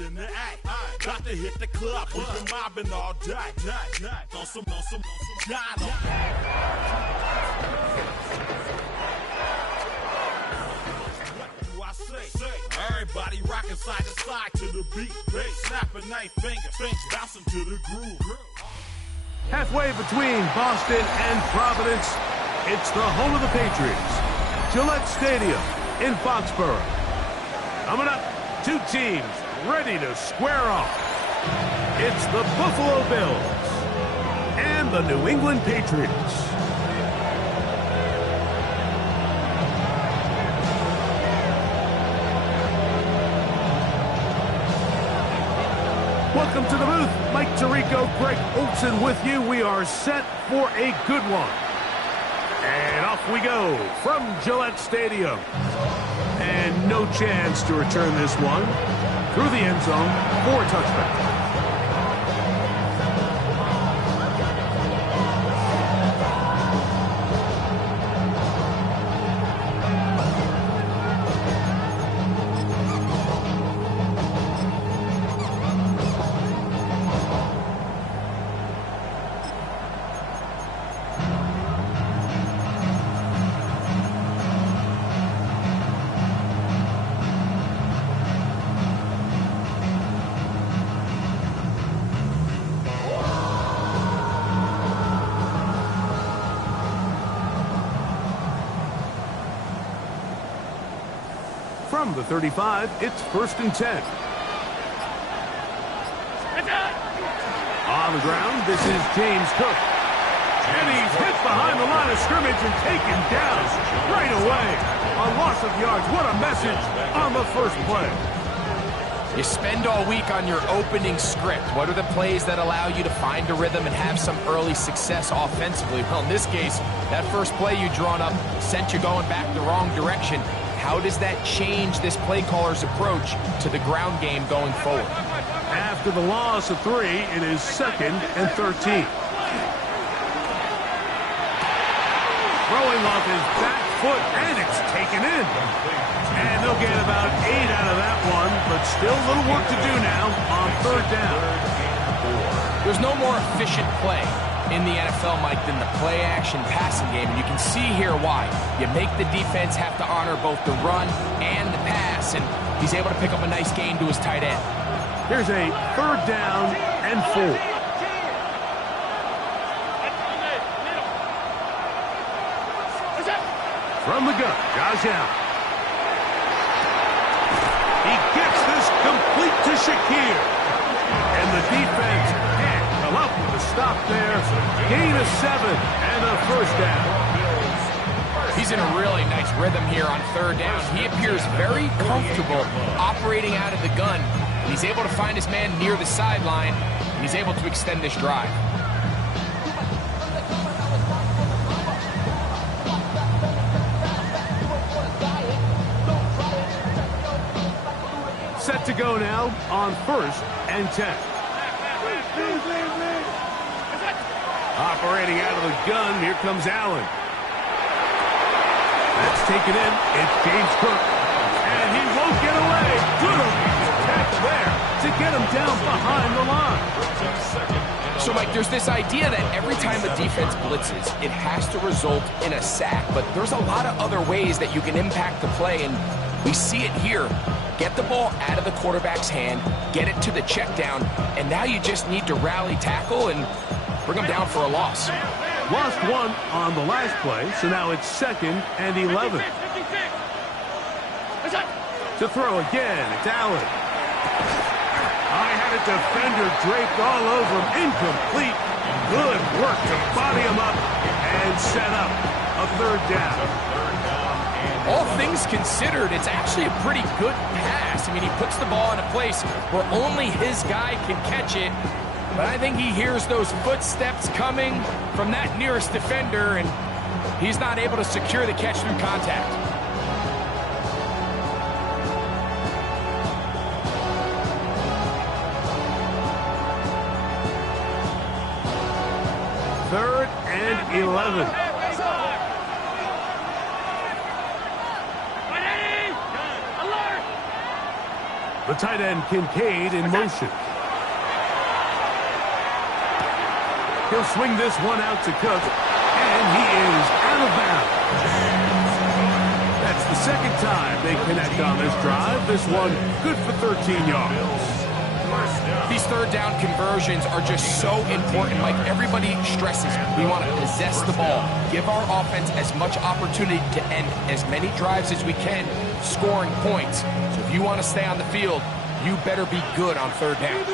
in the act. Got to hit the club, we've been mobbing all day. On some John. Everybody rocking side to side to the beat. Snapping 9 fingers, bouncing to the groove. Halfway between Boston and Providence, it's the home of the Patriots, Gillette Stadium in Foxborough. Coming up, two teams ready to square off. It's the Buffalo Bills and the New England Patriots. Welcome to the booth. Mike Tirico, Greg Olson with you. We are set for a good one. And off we go from Gillette Stadium. And no chance to return this one through the end zone for a touchback. From the 35, it's 1st and 10. On the ground, this is James Cook. And he's hit behind the line of scrimmage and taken down right away. A loss of yards. What a message on the first play. You spend all week on your opening script. What are the plays that allow you to find a rhythm and have some early success offensively? Well, in this case, that first play you drawn up sent you going back the wrong direction. How does that change this play caller's approach to the ground game going forward? After the loss of 3, it is 2nd and 13. Throwing off his back foot, and it's taken in. And they'll get about 8 out of that one, but still a little work to do now on 3rd down. There's no more efficient play in the NFL, Mike, than the play-action passing game, and you can see here why. You make the defense have to honor both the run and the pass, and he's able to pick up a nice gain to his tight end. Here's a 3rd down and 4. From the gun, Josh Allen. He gets this complete to Shakir, and the defense can't come up with a stop there. Gain of 7 and a 1st down. He's in a really nice rhythm here on 3rd down. He appears very comfortable operating out of the gun. And he's able to find his man near the sideline, and he's able to extend this drive. Set to go now on 1st and 10. Operating out of the gun, here comes Allen. That's taken in. It's James Cook. And he won't get away. Good catch there to get him down behind the line. So, Mike, there's this idea that every time a defense blitzes, it has to result in a sack. But there's a lot of other ways that you can impact the play, and we see it here. Get the ball out of the quarterback's hand, get it to the check down, and now you just need to rally tackle and bring them down for a loss. Lost 1 on the last play, so now it's 2nd and 11. To throw again, it's Allen. I had a defender draped all over him, incomplete. Good work to body him up and set up a 3rd down. All things considered, it's actually a pretty good pass. I mean, he puts the ball in a place where only his guy can catch it. But I think he hears those footsteps coming from that nearest defender, and he's not able to secure the catch through contact. Third and 11. The tight end Kincaid in motion. He'll swing this one out to Cook, and he is out of bounds. That's the second time they connect on this drive. This one good for 13 yards. These third down conversions are just so important. Like everybody stresses, we want to possess the ball, give our offense as much opportunity to end as many drives as we can, scoring points. So if you want to stay on the field, you better be good on third down.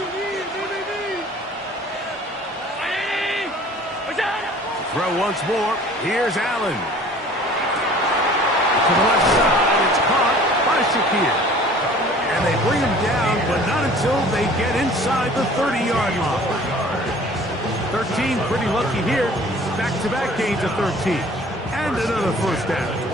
Throw once more. Here's Allen. To the left side, it's caught by Shakir. And they bring him down, but not until they get inside the 30-yard line. 13, pretty lucky here. Back-to-back gains of 13. And another first down.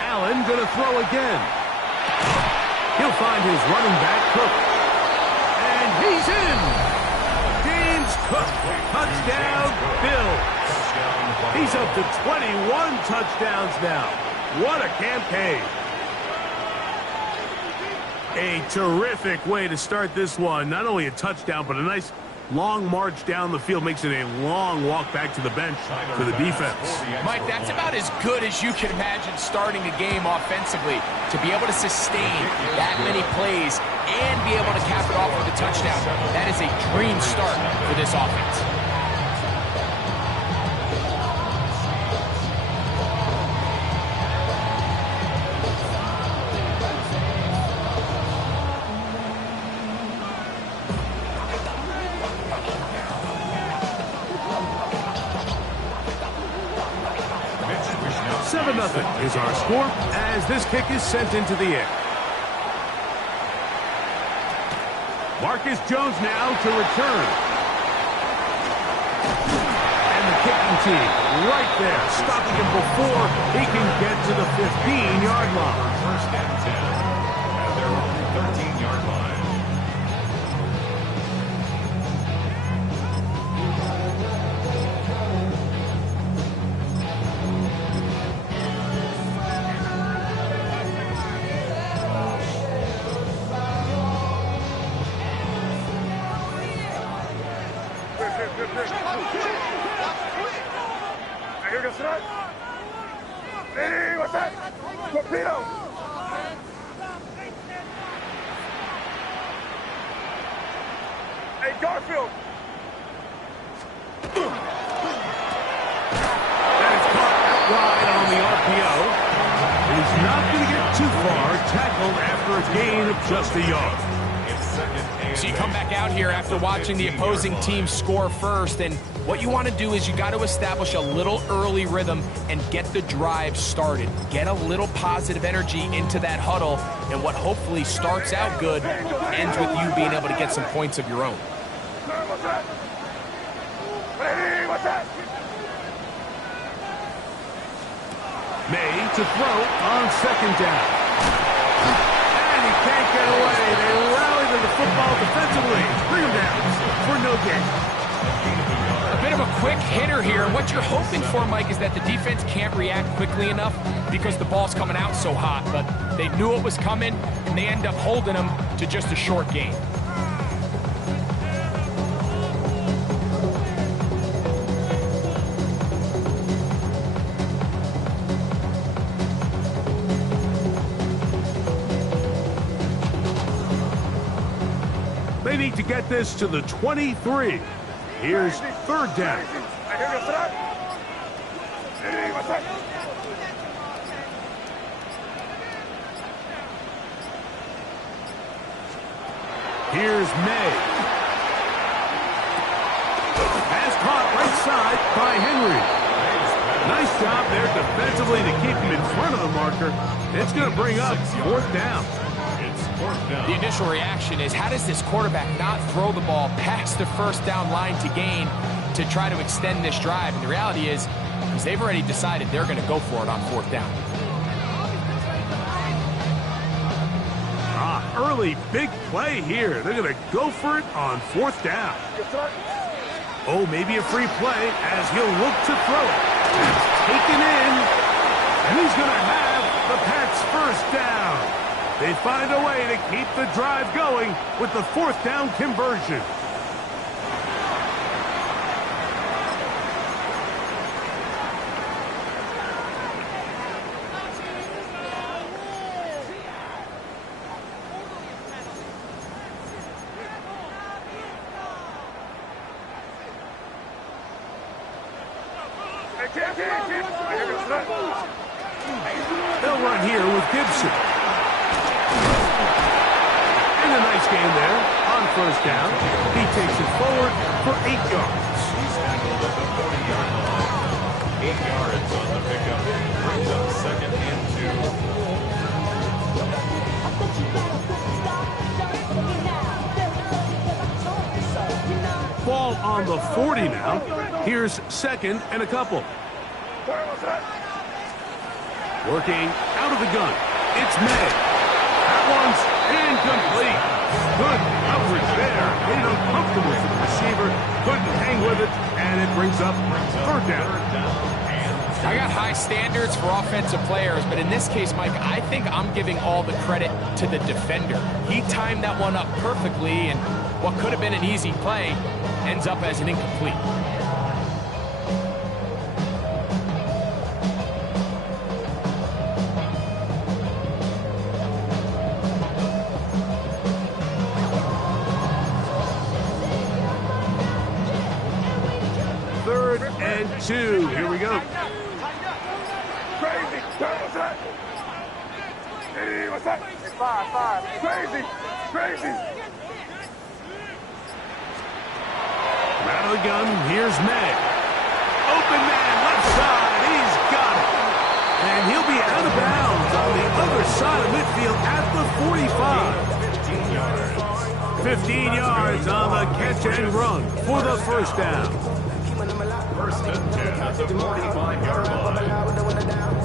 Allen going to throw again. He'll find his running back, Cook. And he's in. James Cook, touchdown, Bills. He's up to 21 touchdowns now. What a campaign. A terrific way to start this one. Not only a touchdown, but a nice long march down the field. Makes it a long walk back to the bench for the defense. Mike, that's about as good as you can imagine starting a game offensively. To be able to sustain that many plays and be able to cap it off with a touchdown, that is a dream start for this offense. 7-0 is our score as this kick is sent into the air. Marcus Jones now to return. And the kicking team right there, stopping him before he can get to the 15-yard line. First and 10 at their 13-yard line. Here goes that. Hey, what's that? Torpedo. Hey, Garfield. That is caught out wide on the RPO. He's not going to get too far, tackled after a gain of just a yard. So you come back out here after watching the opposing team score first, and what you want to do is you got to establish a little early rhythm and get the drive started. Get a little positive energy into that huddle, and what hopefully starts out good ends with you being able to get some points of your own. What's that? Hey, what's that? May to throw on second down. And he can't get away. They rally to the football defensively. Bring him down for no gain. A bit of a quick hitter here. What you're hoping for, Mike, is that the defense can't react quickly enough because the ball's coming out so hot. But they knew it was coming, and they end up holding them to just a short gain. They need to get this to the 23. Here's third down. Here goes that. Hey, what's that? Here's May. Pass caught right side by Henry. Nice job there defensively to keep him in front of the marker. It's going to bring up fourth down. It's 4th down. The initial reaction is, how does this quarterback not throw the ball past the first down line to gain to try to extend this drive? And the reality is they've already decided they're going to go for it on 4th down. Early big play here. They're going to go for it on 4th down. Oh, maybe a free play as he'll look to throw it. It's taken in, and he's going to have the Pats' first down. They find a way to keep the drive going with the 4th down conversion. They'll run here with Gibson. And a nice gain there on 1st down. He takes it forward for 8 yards. He's tackled at the 40-yard line. 8 yards on the pickup. Brings up 2nd and 2. Ball on the 40 now. Here's 2nd and a couple. Working out of the gun. It's May. That one's incomplete. Good coverage there. Made it uncomfortable for the receiver. Couldn't hang with it, and it brings up 3rd down. I got high standards for offensive players, but in this case, Mike, I think I'm giving all the credit to the defender. He timed that one up perfectly, and what could have been an easy play ends up as an incomplete. And 2. Here we go. Crazy. What's that? Hey, what's that? 5. Crazy. Out of the gun. Here's May. Open man, left side. He's got it. And he'll be out of bounds on the other side of midfield at the 45. 15 yards on the catch and run for the 1st down. 1st and 10 at the 45-yard line.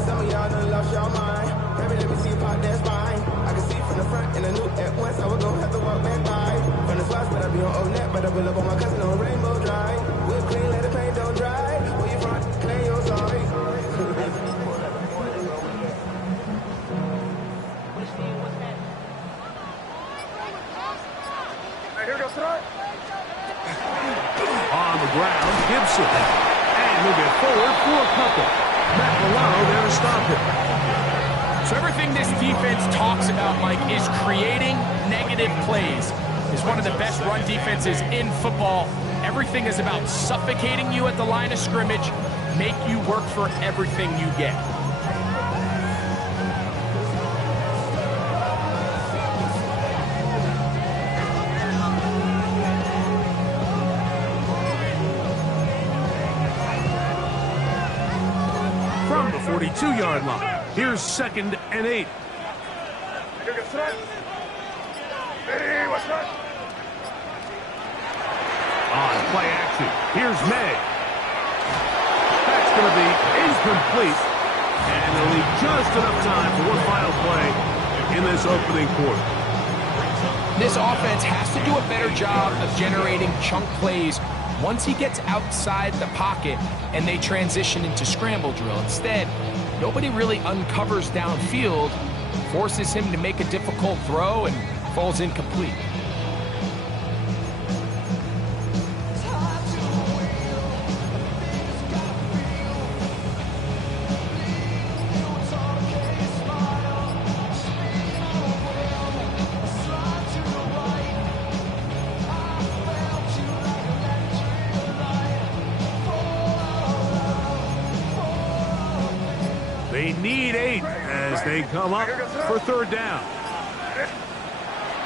Some of y'all done lost your mind. Baby, let me see you pop that spine. I can see from the front and I knew at once I was gonna have to walk back by. From the spots, but I be on old net, but I pull up on my cousin on Rainbow Drive. Whip clean, let the paint don't dry. Where you from? Claim your sorry. Here goes tonight. On the ground, Gibson. And he'll get forward for a couple. Matt Milano there to stop him. So everything this defense talks about, Mike, is creating negative plays. It's one of the best run defenses in football. Everything is about suffocating you at the line of scrimmage, make you work for everything you get. From the 42-yard line, here's 2nd and 8. Here goes tonight. Hey, what's that? On play action, here's May. That's going to be incomplete. And they'll leave just enough time for one final play in this opening quarter. This offense has to do a better job of generating chunk plays once he gets outside the pocket and they transition into scramble drill. Instead, nobody really uncovers downfield, forces him to make a difficult throw, and falls incomplete. They need 8 as they come up for 3rd down.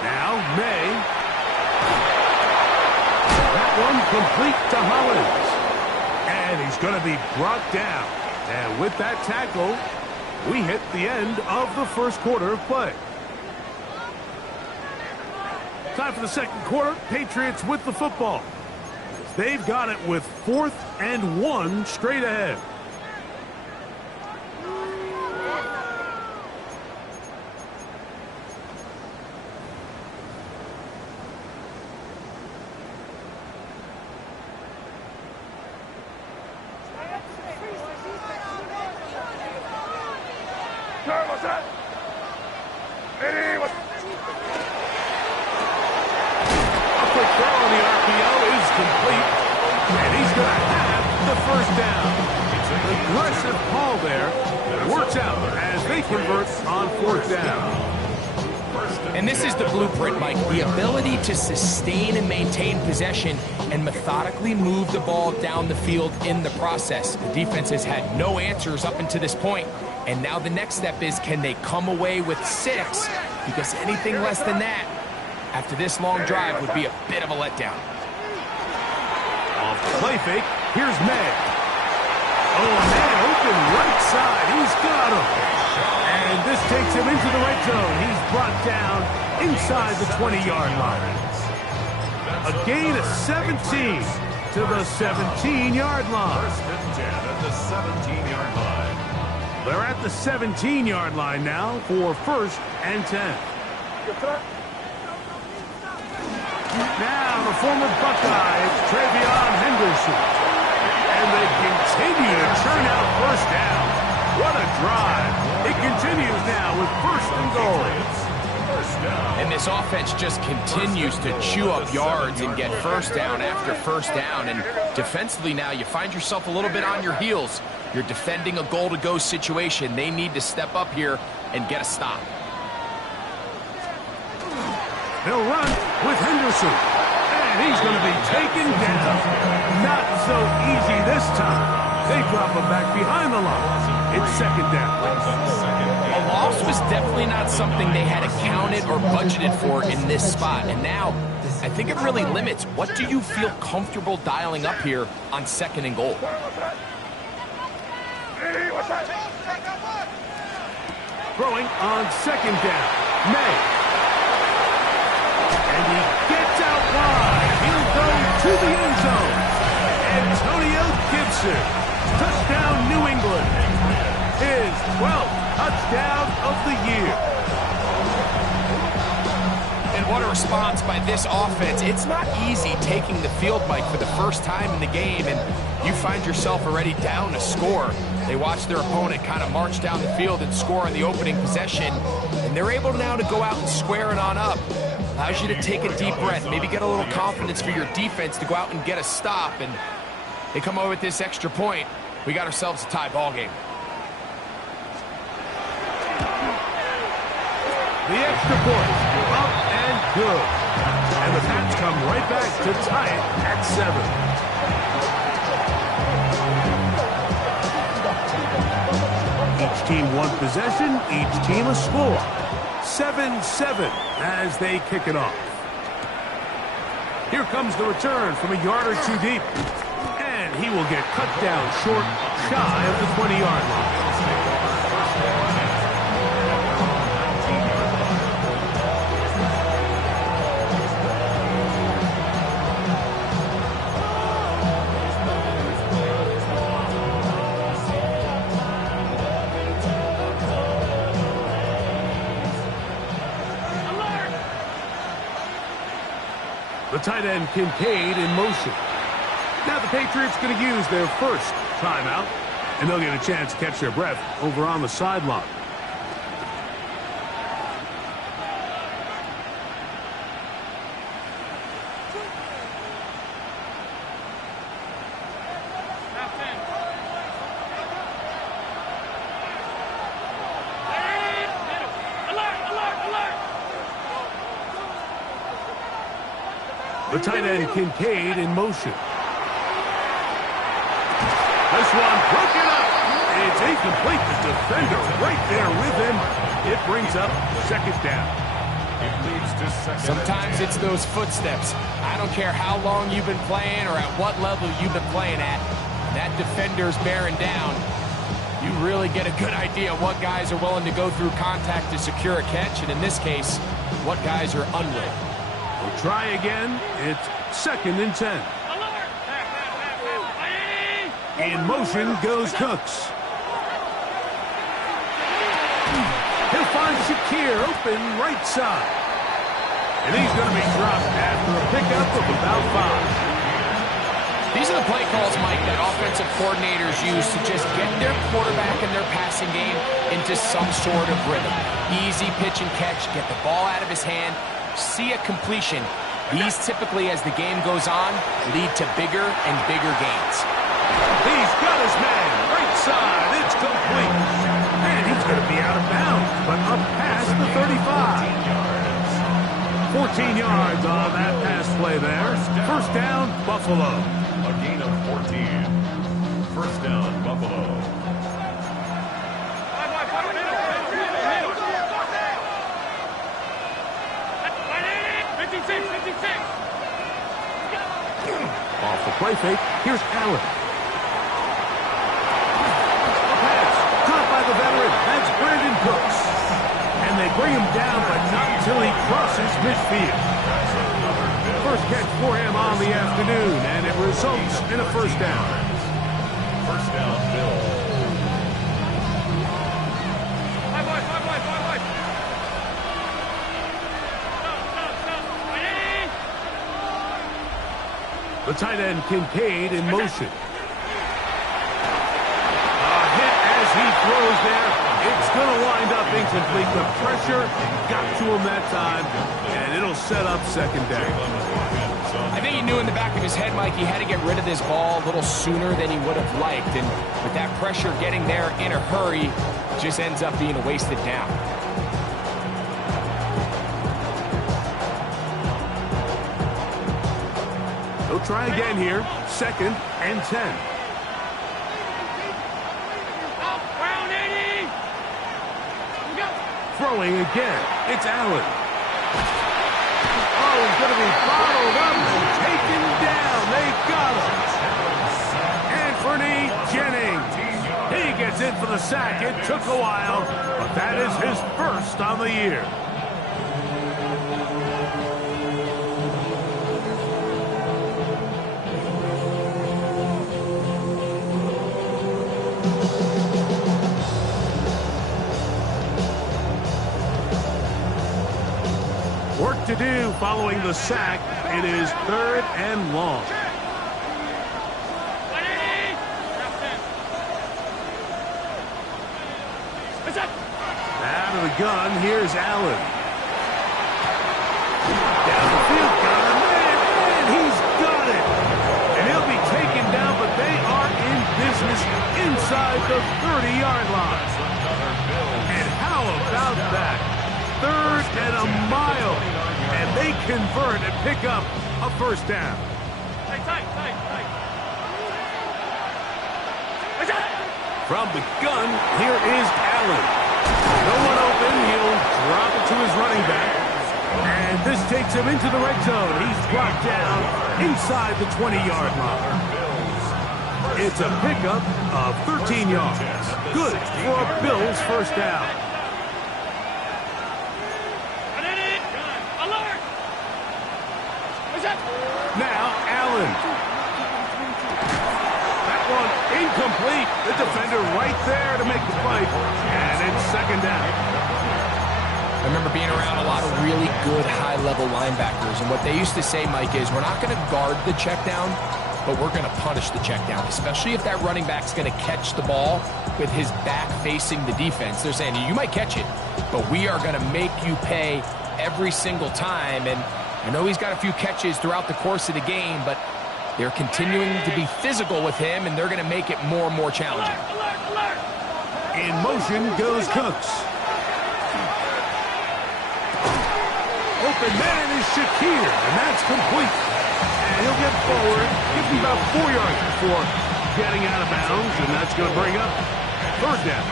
Now, May. That one complete to Hollins. And he's going to be brought down. And with that tackle, we hit the end of the 1st quarter of play. Time for the second quarter. Patriots with the football. They've got it with 4th and 1 straight ahead. What's that? Hey, what's... A quick throw on the RPO is complete, and he's going to have the first down. Aggressive call there. It works out as they convert on 4th down. And this is the blueprint, Mike. The ability to sustain and maintain possession and methodically move the ball down the field in the process. The defense has had no answers up until this point. And now the next step is, can they come away with 6? Because anything less than that, after this long drive, would be a bit of a letdown. Off the play fake, here's May. Oh, man, open right side. He's got him. And this takes him into the red zone. He's brought down inside the 20-yard line. A gain of 17 to the 17-yard line. First and 10 at the 17-yard line. They're at the 17-yard line now for 1st and 10. Now the former Buckeye, Travion Henderson. And they continue to churn out first down. What a drive. It continues now with 1st and goal. And this offense just continues to chew up yards and get first down after first down. And defensively now, you find yourself a little bit on your heels. You're defending a goal-to-go situation. They need to step up here and get a stop. They'll run with Henderson. And he's going to be taken down. Not so easy this time. They drop him back behind the line. It's 2nd down. A loss was definitely not something they had accounted or budgeted for in this spot. And now, I think it really limits. What do you feel comfortable dialing up here on 2nd and goal? Throwing on 2nd down. May. And he gets out wide. He'll go to the end zone. Antonio Gibson. Touchdown, New England. His 12th touchdown of the year. And what a response by this offense. It's not easy taking the field, Mike, for the first time in the game, and you find yourself already down a score. They watch their opponent kind of march down the field and score on the opening possession, and they're able now to go out and square it on up. Allows you to take a deep breath, maybe get a little confidence for your defense to go out and get a stop, and they come over with this extra point. We got ourselves a tie ball game. The extra point, up and good. And the Pats come right back to tie it at 7. Each team one possession, each team a score. 7-7 as they kick it off. Here comes the return from a yard or two deep. And he will get cut down short, shy of the 20-yard line. The tight end Kincaid in motion. Now the Patriots going to use their first timeout, and they'll get a chance to catch their breath over on the sideline. The tight end Kincaid in motion. This one broken up. It's incomplete. The defender right there with him. It brings up 2nd down. It leads to 2nd. Sometimes it's those footsteps. I don't care how long you've been playing or at what level you've been playing at. That defender's bearing down. You really get a good idea of what guys are willing to go through contact to secure a catch, and in this case, what guys are unwilling. try again. It's 2nd and 10. In motion goes Cooks. He'll find Shakir open right side. And he's going to be dropped after a pickup of about 5. These are the play calls, Mike, that offensive coordinators use to just get their quarterback and their passing game into some sort of rhythm. Easy pitch and catch, get the ball out of his hand, see a completion. These typically, as the game goes on, lead to bigger and bigger gains. He's got his man, right side, it's complete. And he's going to be out of bounds, but up past the 35. 14 yards on that pass play there. First down, Buffalo. A gain of 14. First down, Buffalo. Off the play fake, here's Allen. Pass, caught by the veteran. That's Brandon Cooks. And they bring him down, but not until he crosses midfield. First catch for him on the afternoon, and it results in a first down. First down, Bill. The tight end Kincaid in motion. A hit as he throws there. It's going to wind up incomplete. The pressure got to him that time, and it'll set up second down. I think he knew in the back of his head, Mike, he had to get rid of this ball a little sooner than he would have liked. And with that pressure getting there in a hurry, it just ends up being a wasted down. He'll try again here. 2nd and 10. Throwing again. It's Allen. Oh, he's going to be bottled up and taken down. They got him. Anthony Jennings. He gets in for the sack. It took a while, but that is his first on the year. Work to do following the sack. It is 3rd and long. Out of the gun, here's Allen. Down the field, got him, and he's got it. And he'll be taken down, but they are in business inside the 30-yard line. And how about that? 3rd and a mile, and they convert and pick up a first down. From the gun, here is Allen. No one open, he'll drop it to his running back. And this takes him into the red zone. He's brought down inside the 20-yard line. It's a pickup of 13 yards. Good for a Bills first down. Now, Allen. That one incomplete. The defender right there to make the play. And it's second down. I remember being around a lot of really good high-level linebackers, and what they used to say, Mike, is we're not going to guard the check down, but we're going to punish the check down, especially if that running back's going to catch the ball with his back facing the defense. They're saying, you might catch it, but we are going to make you pay every single time. And I know he's got a few catches throughout the course of the game, but they're continuing to be physical with him, and they're going to make it more and more challenging. In motion goes Cooks. Open man is Shakir, and that's complete. And he'll get forward, give him about 4 yards before getting out of bounds, and that's going to bring up third down.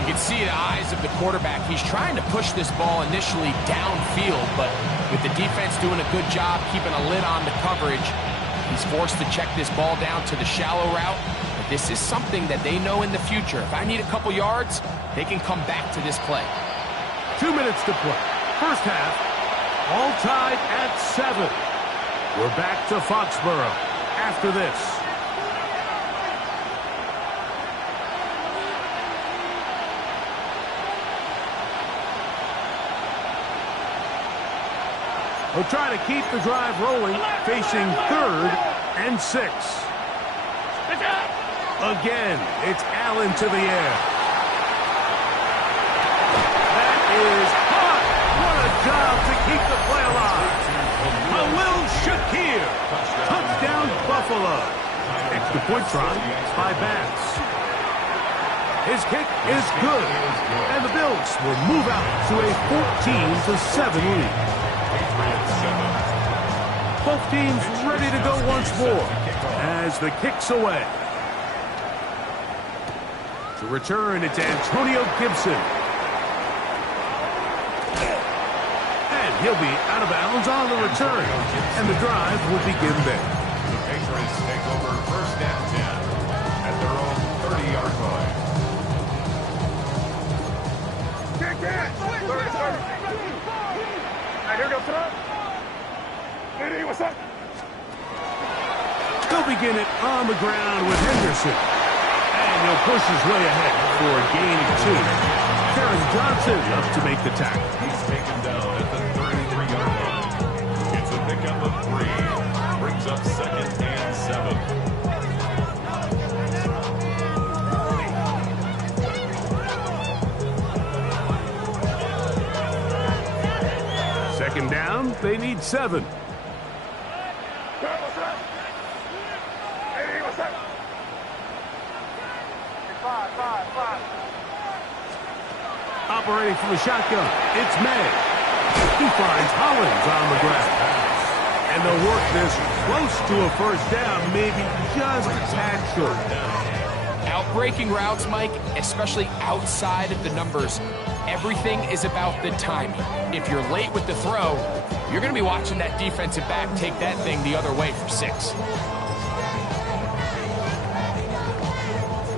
You can see the eyes of the quarterback. He's trying to push this ball initially downfield, but with the defense doing a good job keeping a lid on the coverage, he's forced to check this ball down to the shallow route. But this is something that they know in the future. If I need a couple yards, they can come back to this play. 2 minutes to play. First half. All tied at 7. We're back to Foxborough after this. We'll try to keep the drive rolling, facing 3rd and 6. Again, it's Allen to the air. That is hot. What a job to keep the play alive. Khalil Shakir. Touchdown, Buffalo. Extra point try by Bass. His kick is good. And the Bills will move out to a 14-7 lead. Both teams ready to go once more as the kick's away. To return, it's Antonio Gibson. And he'll be out of bounds on the return. And the drive will begin there. The Patriots take over 1st and 10 at their own 30-yard line. Kick it! Here we go, sit up. Hey, what's up? They'll begin it on the ground with Henderson. And he'll push his way ahead for a gain of 2. Karen Johnson up to make the tackle. He's taken down at the 33-yard line. It's a pickup of 3. Brings up 2nd and 7. Second down, they need 7. What's up? Hey, what's up? 5. Operating from the shotgun, it's May. He finds Hollins on the ground. And they'll work this close to a 1st down, maybe just a tad short. Outbreaking routes, Mike, especially outside of the numbers, everything is about the timing. If you're late with the throw, you're going to be watching that defensive back take that thing the other way for 6.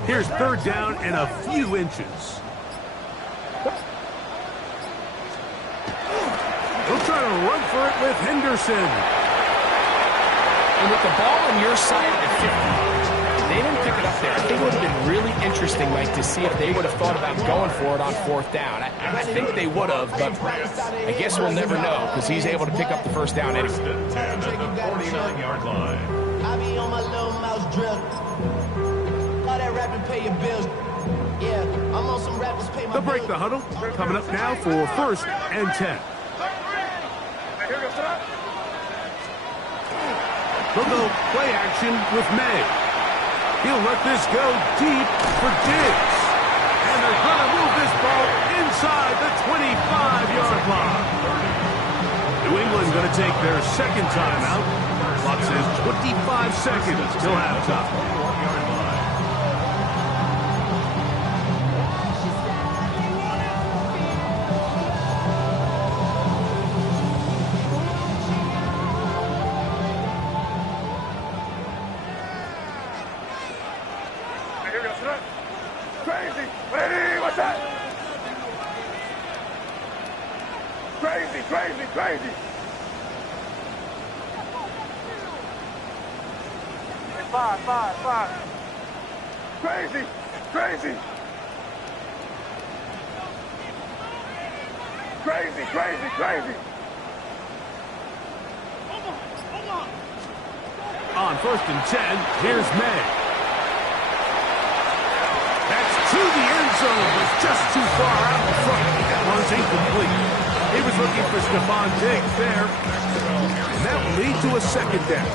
Here's 3rd down and a few inches. They'll try to run for it with Henderson. And with the ball on your side of the 50, they didn't pick it up there. I think it would have been really interesting, Mike, to see if they would have thought about going for it on 4th down. I think they would have, but I guess we'll never know because he's able to pick up the 1st down anyway. 1st and 10 at the 49-yard line. I be on my little mouse drill. All that rapping, pay your bills. Yeah, I'm on some rappers, pay my They'll break the huddle. Coming up now for 1st and 10. Here we go, sit up. They'll go play action with May. He'll let this go deep for Diggs. And they're going to move this ball inside the 25-yard line. New England going to take their 2nd timeout. Clock says 25 seconds till halftime. Here we go, sit up. Crazy. Hey, what's that? Crazy. 5. Crazy. On 1st and 10, here's May. That's to the end zone, but just too far out in front. That one's incomplete. He was looking for Stephon Diggs there. And that will lead to a 2nd down.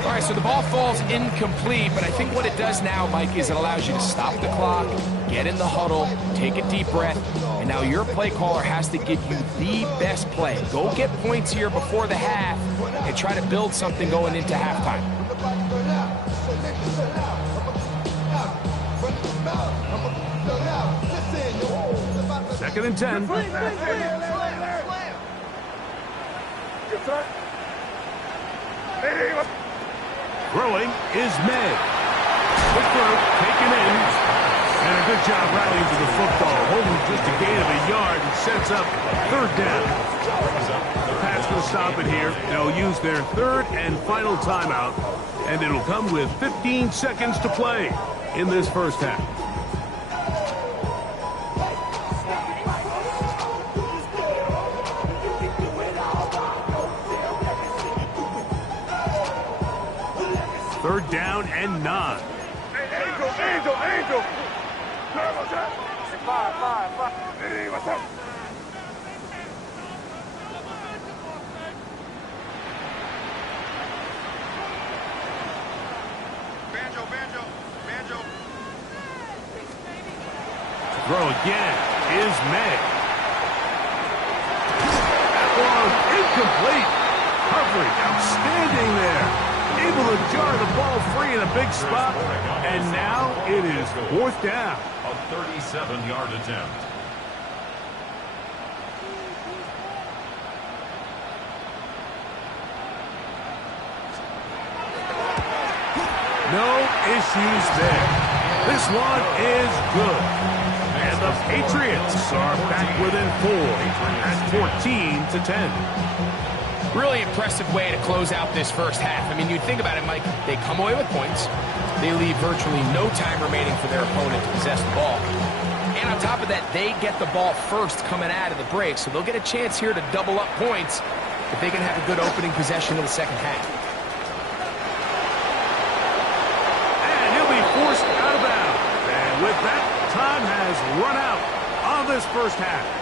All right, so the ball falls incomplete, but I think what it does now, Mike, is it allows you to stop the clock, get in the huddle, take a deep breath, and now your play caller has to give you the best play. Go get points here before the half and try to build something going into halftime. 2nd and 10. Throwing is May. The throw taken in. And a good job rallying to the football, holding just a gain of a yard and sets up third down. The Pats will stop it here. They'll use their third and final timeout, and it'll come with 15 seconds to play in this first half. Third down and 9. Angel! What's that? Five. Hey, what's that? Banjo. Throw again is May. That one incomplete. Coverage outstanding there. Able to jar the ball free in a big spot. And now it is fourth down. A 37-yard attempt. No issues there. This one is good. And the Patriots are back within 4 at 14-10. Really impressive way to close out this first half. I mean, you think about it, Mike, they come away with points. They leave virtually no time remaining for their opponent to possess the ball. And on top of that, they get the ball first coming out of the break, so they'll get a chance here to double up points if they can have a good opening possession in the second half. And he'll be forced out of bounds. And with that, time has run out on this first half.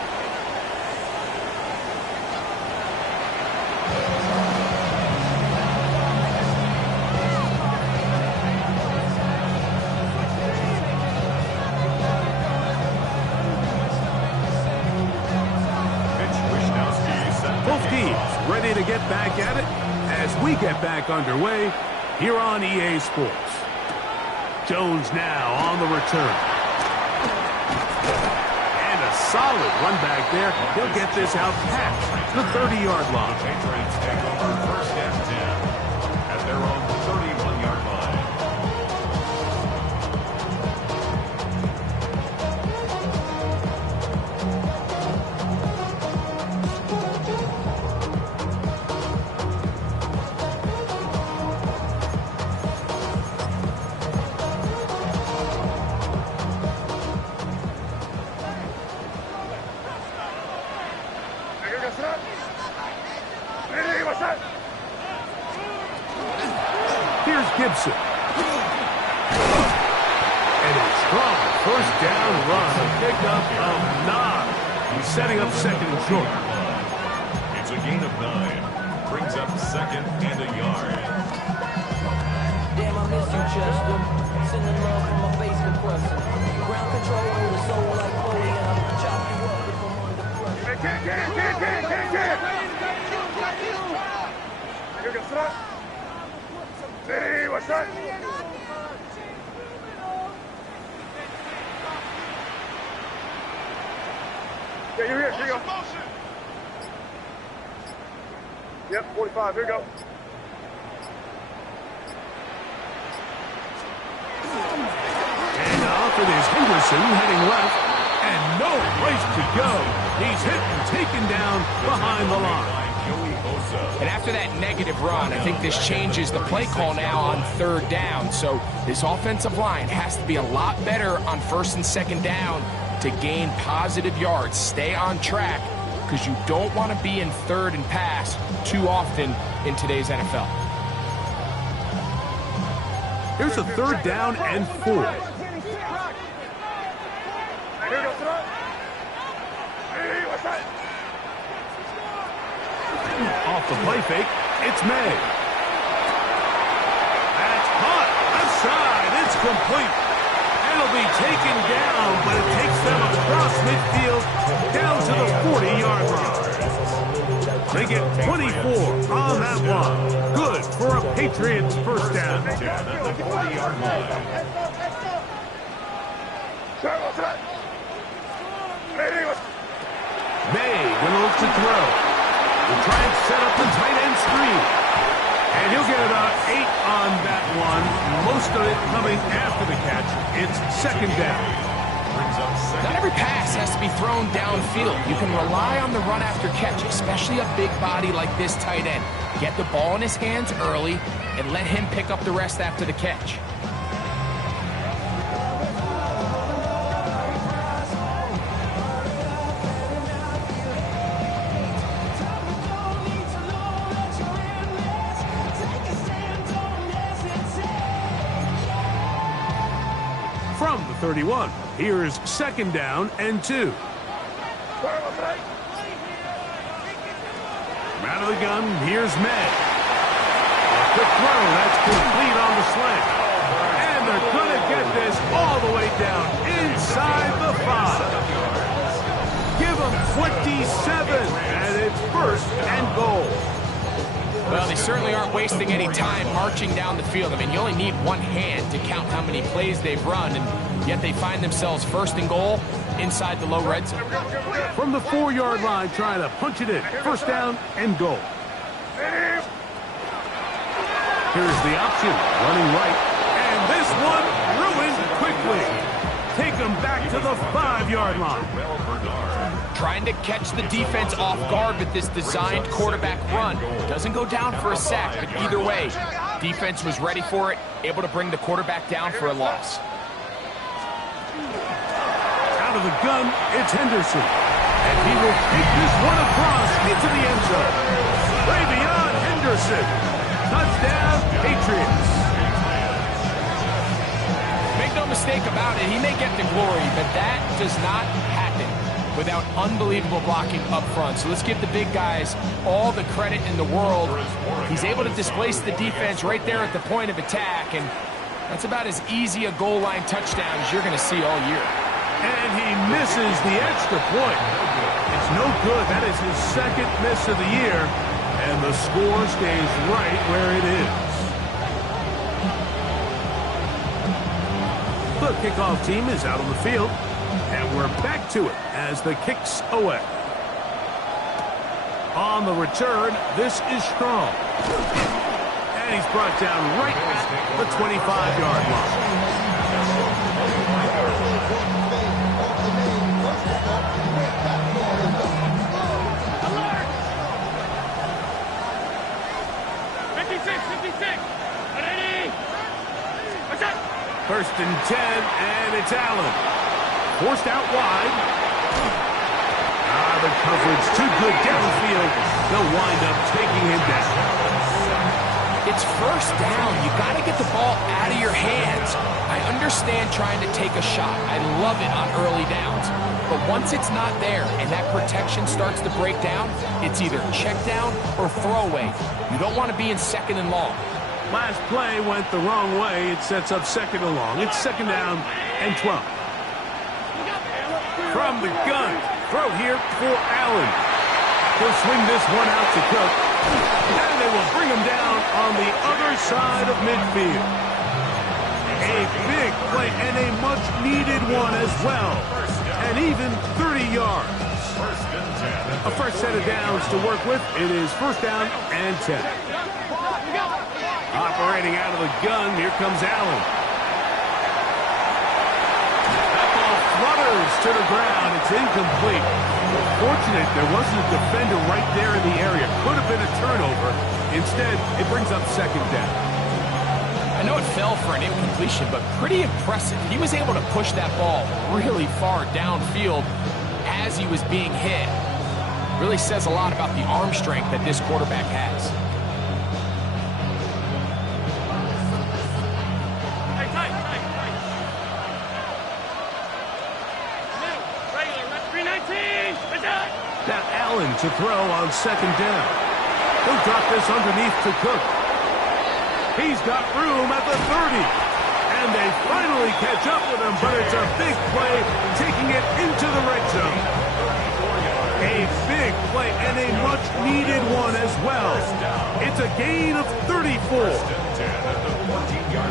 Ready to get back at it as we get back underway here on EA Sports. Jones now on the return. And a solid run back there. He'll get this out past the 30-yard line. Patriots take over first and 10 at their own 31-yard line. Here's Gibson. And a strong first down run. A pickup of 9. He's setting up second and short. It's a gain of 9. Brings up second and a yard. Damn, I miss you, Chester. Sending love from my face compressor. Ground control with a soul like Foley, and I'm chop you up if I'm under pressure. Hey, what's that? Yeah, you're here. Here you go. Yep, 45. Here you go. And off it is Henderson heading left. And no place to go. He's hit and taken down behind the line. And after that negative run, I think this changes the play call now on third down. So this offensive line has to be a lot better on first and second down to gain positive yards. Stay on track because you don't want to be in third and pass too often in today's NFL. Here's a third down and 4. Off the play fake, it's May. That's caught. Left side, it's complete. It'll be taken down, but it takes them across midfield down to the 40-yard line. They get 24 on that one. Good for a Patriots first down. At the 40-yard line. May will look to throw. We'll try and set up the tight end screen. And he'll get about 8 on that one. Most of it coming after the catch. It's second down. brings up second. Not every pass has to be thrown downfield. You can rely on the run after catch, especially a big body like this tight end. Get the ball in his hands early and let him pick up the rest after the catch. From the 31, here's 2nd down and 2. Out of the gun, here's Med. The throw, that's complete on the slant. And they're going to get this all the way down inside the 5. Give them 27, and it's 1st and goal. Well, they certainly aren't wasting any time marching down the field. I mean, you only need one hand to count how many plays they've run, and yet they find themselves 1st and goal inside the low red zone. From the 4-yard line, trying to punch it in. 1st down and goal. Here's the option, running right. And this one ruined quickly. Take them back to the 5-yard line. Trying to catch the defense off guard with this designed quarterback run. Doesn't go down for a sack, but either way, defense was ready for it, able to bring the quarterback down for a loss. Out of the gun, it's Henderson. And he will take this one across into the end zone. Way beyond Henderson. Touchdown, Patriots. Make no mistake about it, he may get the glory, but that does not happen without unbelievable blocking up front. So let's give the big guys all the credit in the world. He's able to displace the defense right there at the point of attack, and that's about as easy a goal line touchdown as you're going to see all year. And he misses the extra point. It's no good. That is his 2nd miss of the year, and the score stays right where it is. The kickoff team is out on the field, and we're back to it as the kick's away. On the return, this is Strong. And he's brought down right at the 25-yard line. First and 10, and it's Allen. Forced out wide. The coverage too good downfield. They'll wind up taking him down. It's 1st down. You got to get the ball out of your hands. I understand trying to take a shot. I love it on early downs. But once it's not there and that protection starts to break down, it's either check down or throwaway. You don't want to be in 2nd and long. Last play went the wrong way. It sets up 2nd and long. It's 2nd down and 12. From the gun, throw here for Allen. He'll swing this one out to Cook. And they will bring him down on the other side of midfield. A big play and a much-needed one as well. And even 30 yards. A fresh set of downs to work with. It is 1st down and 10. Operating out of the gun, here comes Allen. That ball flutters to the ground. It's incomplete. Fortunate there wasn't a defender right there in the area. Could have been a turnover. Instead, it brings up 2nd down. I know it fell for an incompletion, but pretty impressive. He was able to push that ball really far downfield as he was being hit. Really says a lot about the arm strength that this quarterback has. Now Allen to throw on 2nd down. He'll drop this underneath to Cook. He's got room at the 30. And they finally catch up with him, but it's a big play, taking it into the red zone. A big play and a much-needed one as well. It's a gain of 34.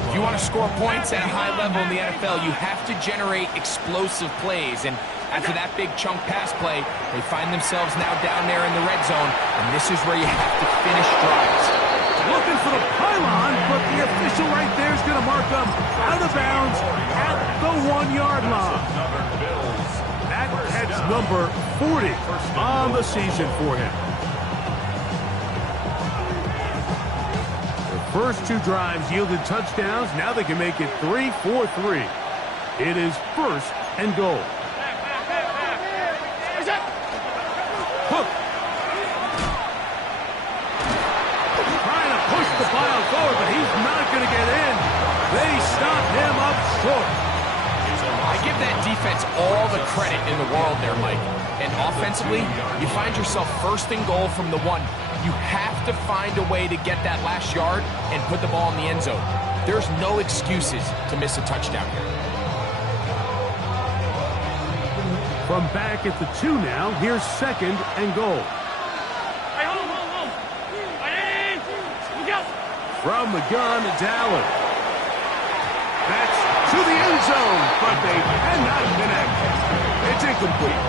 If you want to score points at a high level in the NFL, you have to generate explosive plays. And after that big chunk pass play, they find themselves now down there in the red zone, and this is where you have to finish drives. looking for the pylon, but the official right there is going to mark him out of bounds at the 1-yard line. That catch number 40 on the season for him. The first 2 drives yielded touchdowns. Now they can make it 3-4-3. It is 1st and goal. Hook. Trying to push the pile forward, but he's not going to get in. They stop him up short. I give that defense all the credit in the world there, Mike. And offensively, you find yourself 1st and goal from the 1. You have to find a way to get that last yard and put the ball in the end zone. There's no excuses to miss a touchdown here. From back at the 2 now, here's 2nd and goal. From the gun, Dallas. That's to the end zone, but they cannot connect. It's incomplete.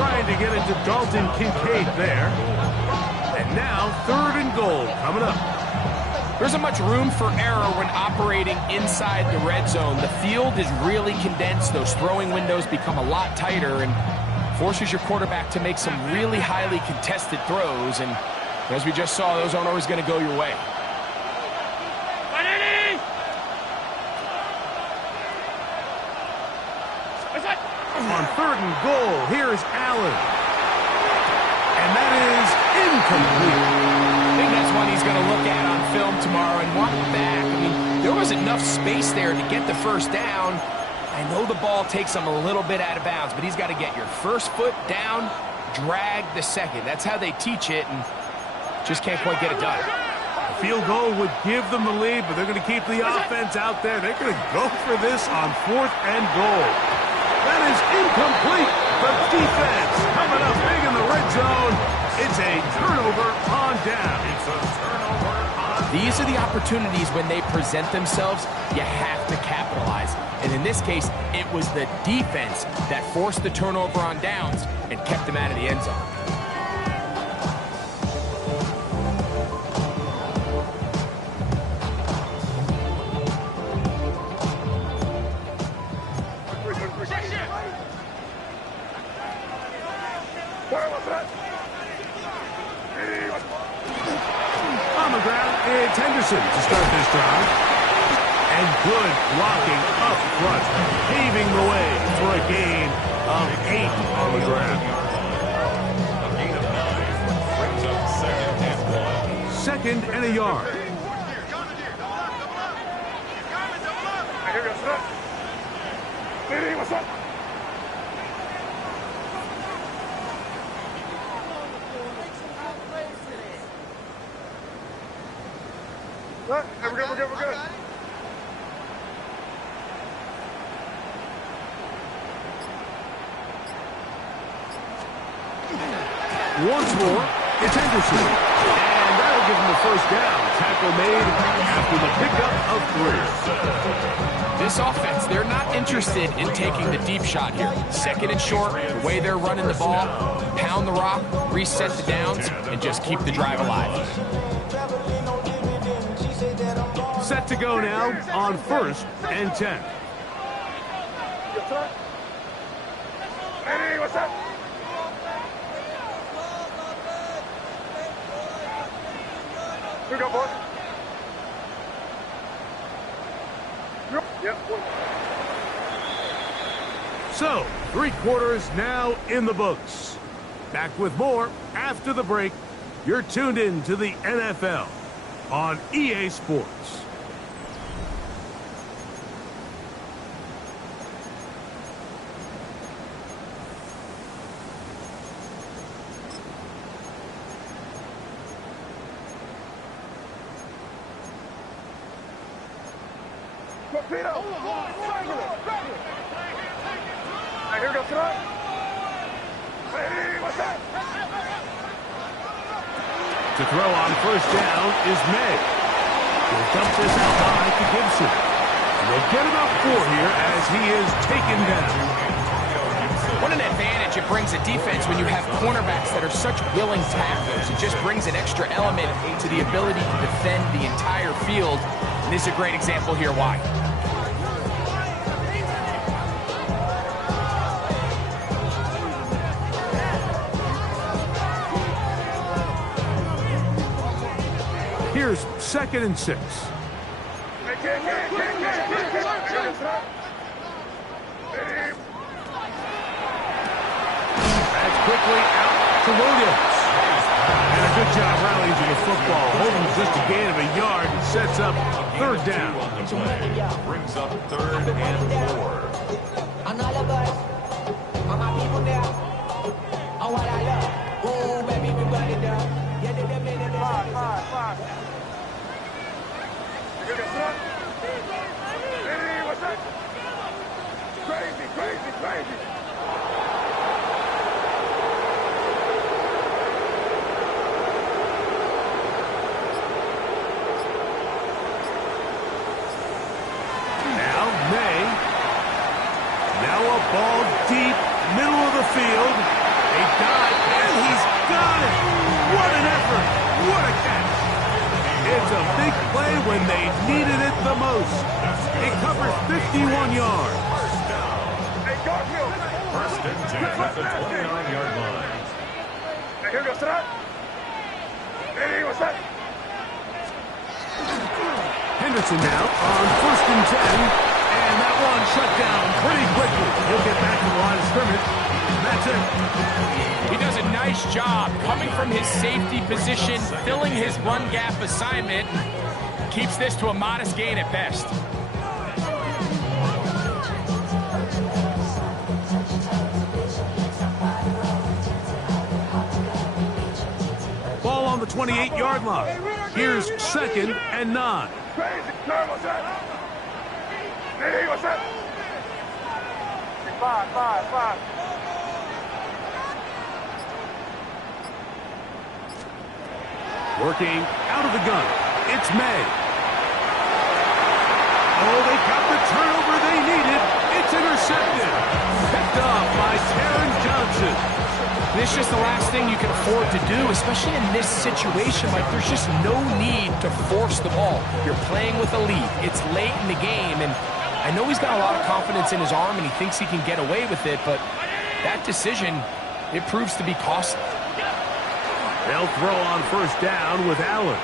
Trying to get it to Dalton Kincaid there. And now 3rd and goal coming up. There isn't much room for error when operating inside the red zone. The field is really condensed. Those throwing windows become a lot tighter and forces your quarterback to make some really highly contested throws. And as we just saw, those aren't always going to go your way. On 3rd and goal, here's Allen. And that is incomplete. I think that's one he's going to look at on film tomorrow and walk back. I mean, there was enough space there to get the 1st down. I know the ball takes him a little bit out of bounds, but he's got to get your 1st foot down, drag the 2nd. That's how they teach it, and just can't quite get it done. A field goal would give them the lead, but they're going to keep the offense out there. They're going to go for this on 4th and goal. That is incomplete. The defense coming up big in the red zone. It's a turnover on down. It's a turnover on down. These are the opportunities when they present themselves, you have to capitalize. And in this case, it was the defense that forced the turnover on downs and kept them out of the end zone. On the ground, it's Henderson to start this drive. And good blocking up front, paving the way for a gain of 8 on the ground. A gain of 9 brings up 2nd and 1. 2nd and a yard. Here goes that. Lady, what's up? What? We're good, we're good, we're good. Once more, it's Henderson. And that'll give him the 1st down. Tackle made after the pickup of 3. This offense, they're not interested in taking the deep shot here. 2nd and short, the way they're running the ball, pound the rock, reset the downs, and just keep the drive alive. Set to go now on 1st and 10. Lady, what's up? Here we go, boys. Yep. So, 3 quarters now in the books. Back with more after the break. You're tuned in to the NFL on EA Sports. Torpedo! Hey, here we go, tonight. Lady, what's up? To throw on 1st down is May. He'll dump this out high to Gibson. And they'll get about 4 here as he is taken down. What an advantage it brings a defense when you have cornerbacks that are such willing tacklers. It just brings an extra element to the ability to defend the entire field. And this is a great example here why. Here's 2nd and 6. That's quickly out to Williams. And a good job rallying to the football. Holding just a gain of a yard and sets up 3rd down. On the play. Brings up 3rd and 4. And all the boys, and my people there, and what I love. Ooh, baby, we got it down. Yeah, they Five. You get it, hey, what's that? Crazy. Now May. Now a ball deep, middle of the field. A dive, and he's got it. What an effort. What a catch. It's a big play when they needed it the most. It covers 51 yards. Hey, Garfield. 1st and 10 at the 29-yard line. Hey, here goes that. Hey, what's that? Henderson now on 1st and 10. And that one shut down pretty quickly. He'll get back to the line of scrimmage. That's it. He does a nice job coming from his safety position, filling his run gap assignment, keeps this to a modest gain at best. Ball on the 28-yard line. Here's 2nd and 9. Crazy. What's that? Hey, what's that? Five. Working out of the gun. It's May. Oh, they got the turnover they needed. It's intercepted. Picked up by Taron Johnson. This is just the last thing you can afford to do, especially in this situation. Like, there's just no need to force the ball. You're playing with a lead. It's late in the game, and I know he's got a lot of confidence in his arm, and he thinks he can get away with it, but that decision, it proves to be costly. They'll throw on 1st down with Allen.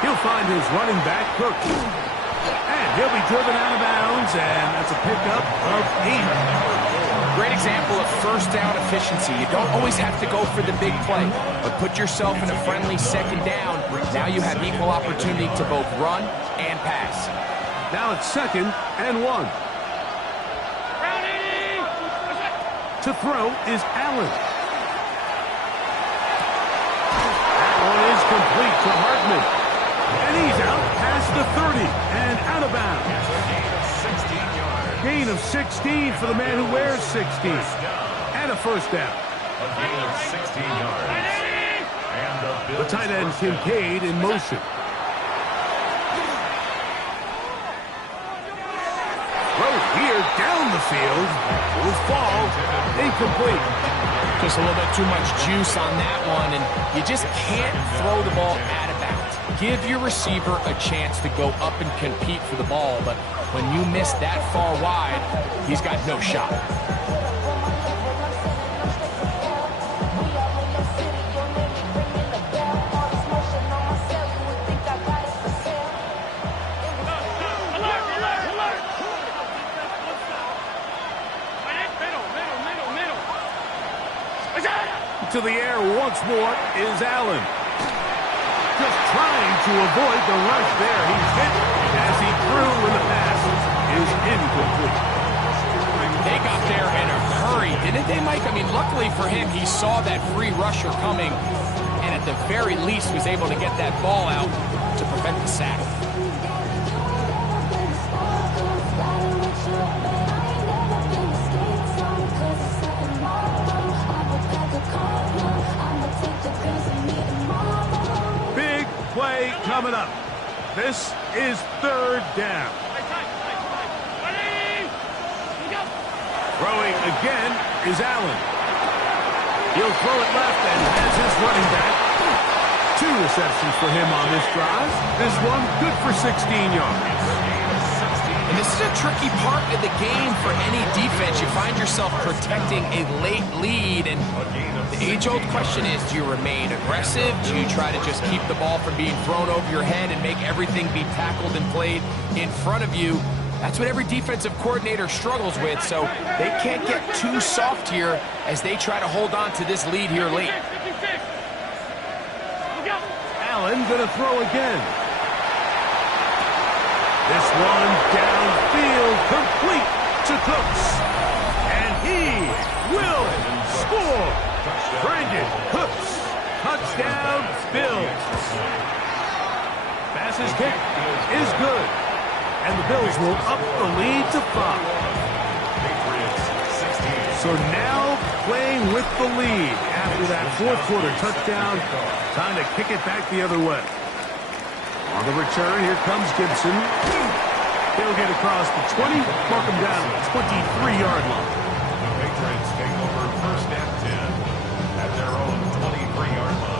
He'll find his running back, Cook. And he'll be driven out of bounds, and that's a pickup of 8. Great example of 1st down efficiency. You don't always have to go for the big play, but put yourself in a friendly 2nd down. Now you have equal opportunity to both run and pass. Now it's 2nd and 1. To throw is Allen. Is complete to Hartman. And he's out past the 30 and out of bounds. Gain of 16 for the man who wears 16. And a 1st down. A gain of 16 yards. And the tight end Kincaid in motion. Throw here down the field. Will fall. Incomplete. Just a little bit too much juice on that one, and you just can't throw the ball out of bounds. Give your receiver a chance to go up and compete for the ball, but when you miss that far wide, he's got no shot. To the air once more is Allen. Just trying to avoid the rush there. He's hit as he threw when the pass is incomplete. They got there in a hurry, didn't they, Mike? I mean, luckily for him, he saw that free rusher coming and at the very least was able to get that ball out to prevent the sack. Big play coming up. This is 3rd down. Throwing again is Allen. He'll throw it left and has his running back. 2 receptions for him on this drive. This one good for 16 yards. And this is a tricky part of the game for any defense. You find yourself protecting a late lead, and the age-old question is, do you remain aggressive? Do you try to just keep the ball from being thrown over your head and make everything be tackled and played in front of you? That's what every defensive coordinator struggles with, so they can't get too soft here as they try to hold on to this lead here late. Allen gonna throw again. This one downfield, complete to Cooks. And he will score. Brandon Cooks, touchdown Bills. Passes kick is good. And the Bills will up the lead to 5. So now playing with the lead after that fourth quarter touchdown. Time to kick it back the other way. On the return, here comes Gibson. He'll get across the 20, mark him down at the 23-yard line. The Patriots take over first and 10 at their own 23-yard line.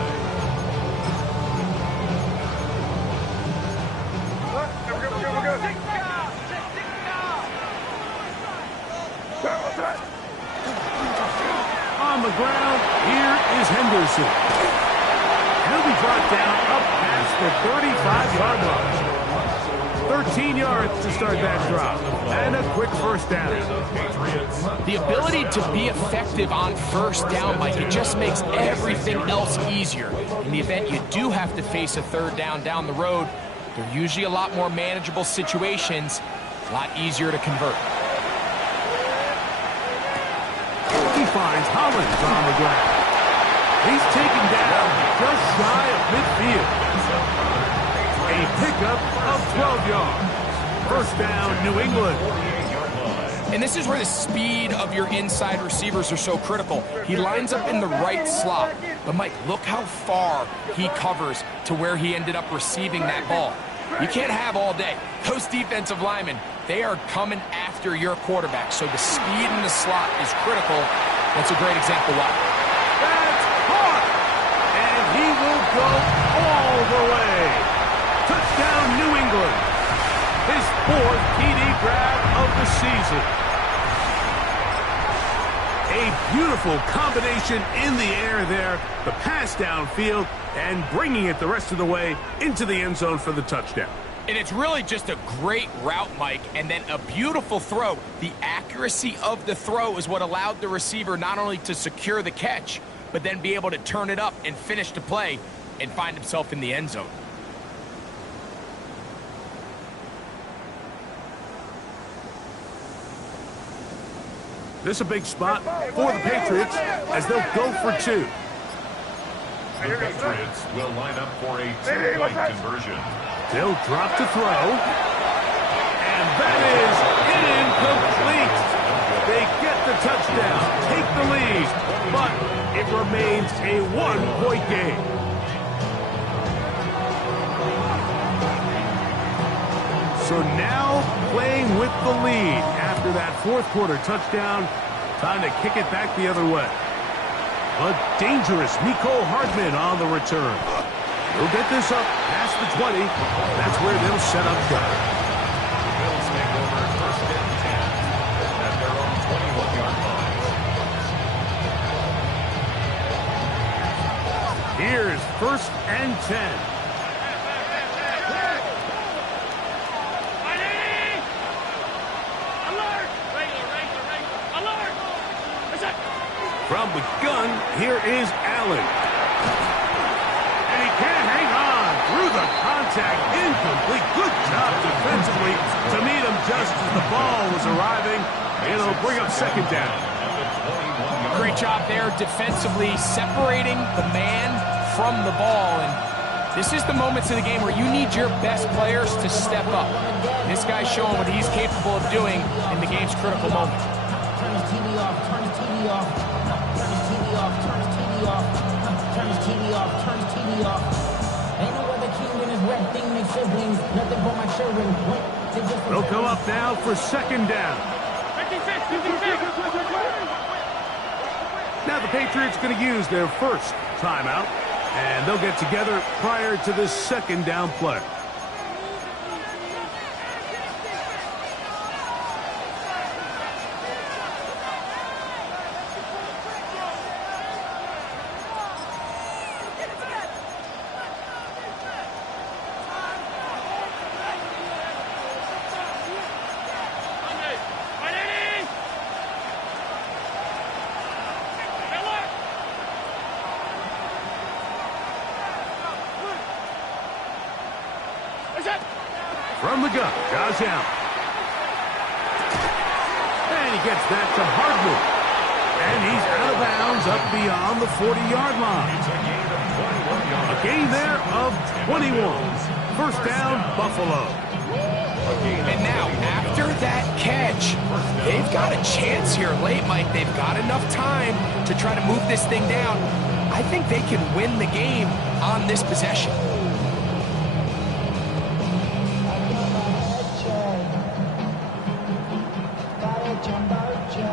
We're good. On the ground, here is Henderson. He'll be brought down up past the 35-yard line. 13 yards to start that drop. And a quick first down. The ability to be effective on first down, Mike, it just makes everything else easier. In the event you do have to face a third down the road, they're usually a lot more manageable situations, a lot easier to convert. He finds Hollins on the ground. He's taken down just shy of midfield. A pickup of 12 yards. First down, New England. And this is where the speed of your inside receivers are so critical. He lines up in the right slot. But, Mike, look how far he covers to where he ended up receiving that ball. You can't have all day. Those defensive linemen, they are coming after your quarterback. So the speed in the slot is critical. That's a great example why. That's caught! And he will go all the way. Touchdown, New England. His 4th TD grab of the season. A beautiful combination in the air there. The pass downfield and bringing it the rest of the way into the end zone for the touchdown. And it's really just a great route, Mike, and then a beautiful throw. The accuracy of the throw is what allowed the receiver not only to secure the catch, but then be able to turn it up and finish the play and find himself in the end zone. This is a big spot for the Patriots as they'll go for 2. The Patriots will line up for a 2-point conversion. They'll drop to throw. And that is incomplete. They get the touchdown, take the lead, but it remains a 1-point game. So now playing with the lead after that fourth quarter touchdown. Time to kick it back the other way. A dangerous Mecole Hardman on the return. He'll get this up past the 20. That's where they'll set up shop. The Bills take over first and 10 at their own 21-yard line. Here's first and 10. From the gun, here is Allen. And he can't hang on through the contact. Incomplete. Good job defensively to meet him just as the ball was arriving. It'll bring up second down. Great job there defensively, separating the man from the ball. And this is the moments of the game where you need your best players to step up. This guy's showing what he's capable of doing in the game's critical moment. Turn his TV off, turn his TV off. Turn his TV off, turn his TV off. Turn his TV off, turn his TV off. Ain't no other king than his red thing, make siblings. Nothing but my children. They'll come up now for second down. 56. Now the Patriots going to use their first timeout, and they'll get together prior to this second down play. From the gun, Josh Allen. And he gets that to Hardwood. And he's out of bounds up beyond the 40-yard line. A gain there of 21. First down, Buffalo. And now, after that catch, they've got a chance here late, Mike. They've got enough time to try to move this thing down. I think they can win the game on this possession.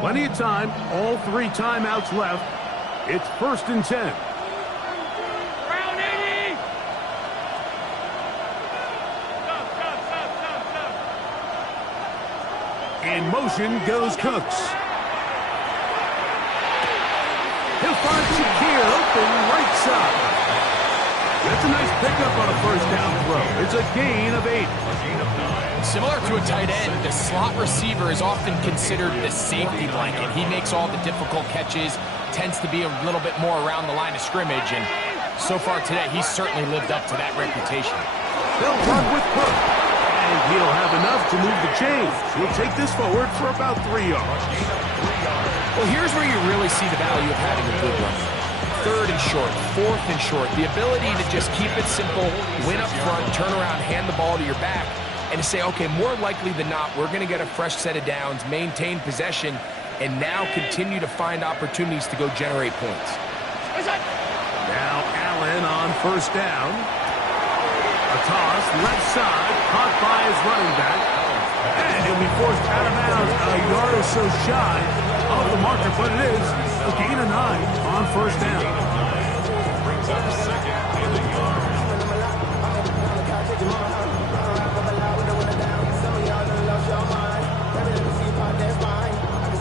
Plenty of time, all 3 timeouts left. It's 1st and 10. Round 80! In motion goes Cooks. He'll find Shakir open right side. That's a nice pickup on a first down throw. It's a gain of 8. Similar to a tight end, the slot receiver is often considered the safety blanket. He makes all the difficult catches, tends to be a little bit more around the line of scrimmage, and so far today, he's certainly lived up to that reputation. They'll run with Cook, and he'll have enough to move the chains. He'll take this forward for about 3 yards. Well, here's where you really see the value of having a good run. 3rd and short, 4th and short, the ability to just keep it simple, win up front, turn around, hand the ball to your back, and to say, okay, more likely than not, we're going to get a fresh set of downs, maintain possession, and now continue to find opportunities to go generate points. Now Allen on first down. A toss, left side, caught by his running back. And he'll be forced out of bounds a yard or so shy of the marker, but it is a gain of 9 on first down. Brings up 2nd and a yard.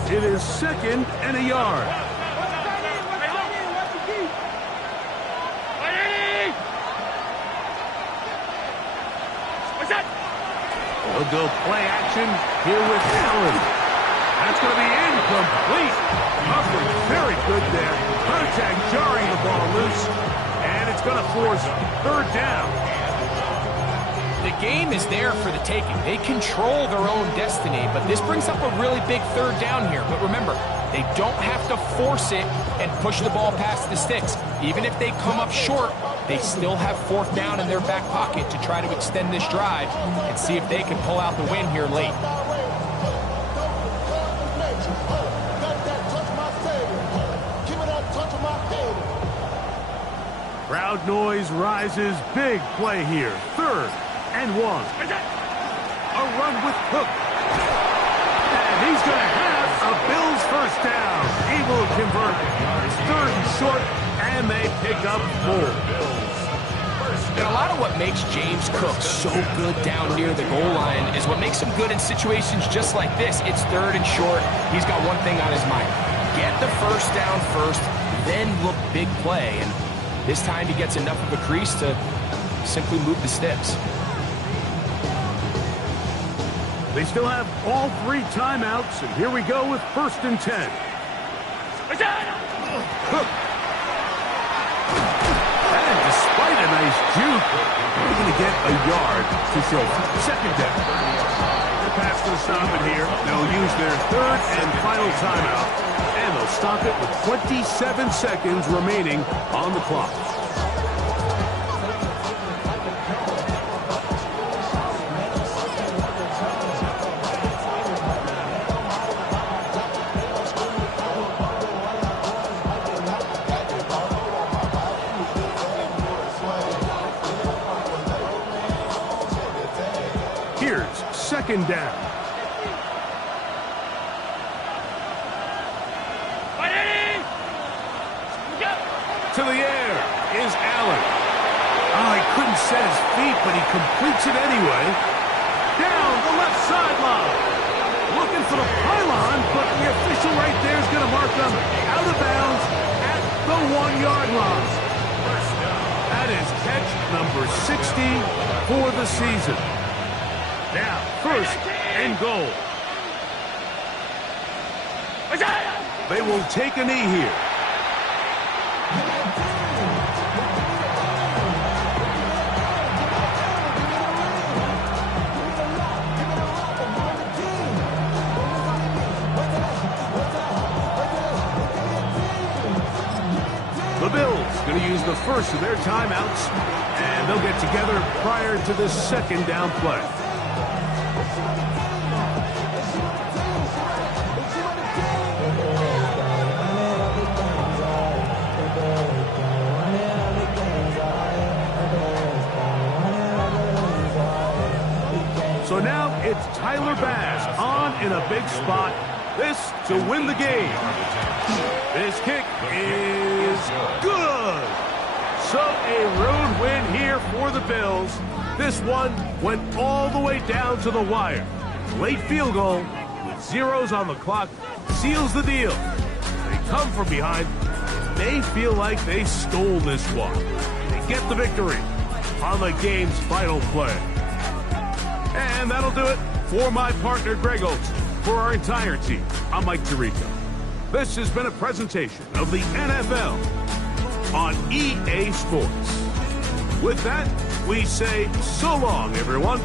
It is 2nd and a yard. They'll go play action here with Allen. That's going to be incomplete. Coverage very good there. Contact jarring the ball loose. And it's going to force 3rd down. The game is there for the taking. They control their own destiny, but this brings up a really big 3rd down here. But remember, they don't have to force it and push the ball past the sticks. Even if they come up short, they still have 4th down in their back pocket to try to extend this drive and see if they can pull out the win here late. Crowd noise rises. Big play here. 3rd and 1. A run with Cook. And he's going to have a Bills first down. He will convert. It's 3rd and short, and they pick up 4. And a lot of what makes James Cook so good down near the goal line is what makes him good in situations just like this. It's 3rd and short. He's got one thing on his mind. Get the first down first, then look big play. And this time he gets enough of a crease to simply move the sticks. They still have all 3 timeouts, and here we go with 1st and 10. Cook. And despite a nice juke, he's going to get a yard to show 2nd down. The pass going to stop it here. They'll use their 3rd and final timeout, and they'll stop it with 27 seconds remaining on the clock. Here's 2nd down. to the air is Allen. Oh, he couldn't set his feet, but he completes it anyway. Down the left sideline. Looking for the pylon, but the official right there is going to mark them out of bounds at the 1-yard line. That is catch number 60 for the season. Now, first and goal. They will take a knee here. The Bills going to use the first of their timeouts, and they'll get together prior to the second down play. So now it's Tyler Bass on in a big spot. This to win the game. This kick is good. So a road win here for the Bills. This one went all the way down to the wire. Late field goal with zeros on the clock seals the deal. They come from behind. They feel like they stole this one. They get the victory on the game's final play. And that'll do it for my partner, Greg Olson. For our entire team, I'm Mike Tirico. This has been a presentation of the NFL on EA Sports. With that, we say so long, everyone.